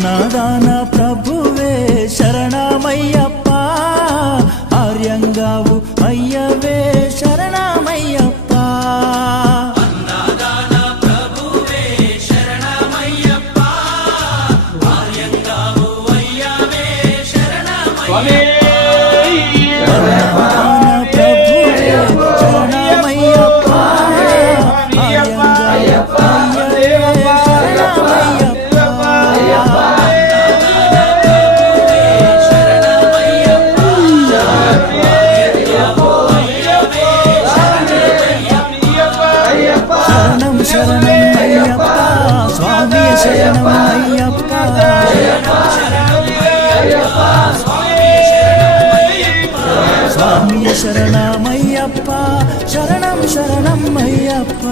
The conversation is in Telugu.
అన్నదాన ప్రభువే శరణమయ్యప్ప, ఆర్యంగావు అయ్యవే శరణమయ్యప్ప. అన్నదాన ప్రభువే శరణమయ్యప్ప, ఆర్యంగావు అయ్యవే శరణమయ్యప్ప. శరణమయ్యప్ప స్వామి శరణమయ్యప్ప, స్వామి శరణమయ్యప్ప, శరణం శరణమయ్యప్ప.